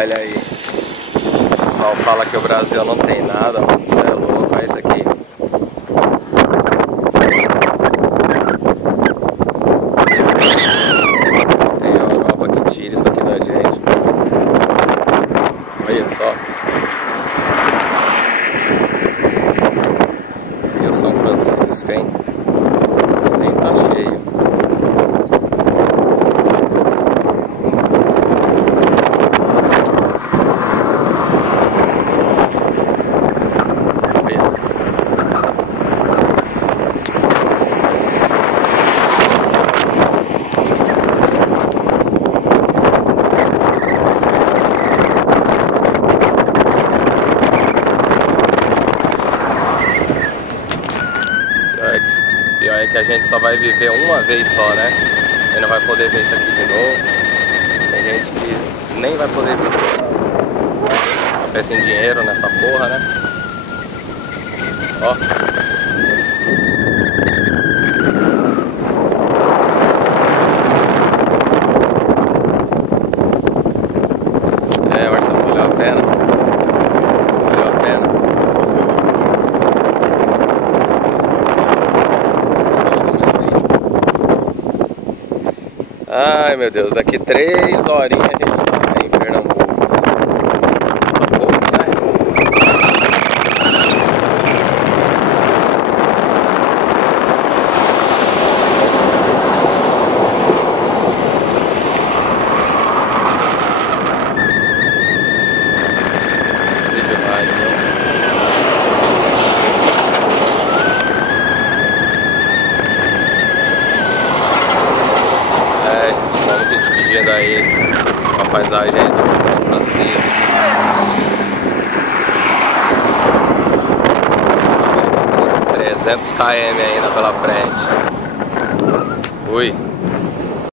Olha aí. O pessoal fala que o Brasil não tem nada, mano. Isso é louco, olha isso aqui. Tem a Europa que tira isso aqui da gente, mano. Olha só. E o São Francisco, hein? Nem tá cheio. Pior é que a gente só vai viver uma vez só, né? E não vai poder ver isso aqui de novo. Tem gente que nem vai poder viver. Tá sem dinheiro nessa porra, né? Ó. É, Marcelo, valeu a pena. Valeu a pena. Ai meu Deus, daqui 3 horinhas a gente tá em Pernambuco. Tá pouco, né? Que demais, viu? Vamos se despedindo aí com a paisagem aí do São Francisco. 300 km ainda pela frente. Fui.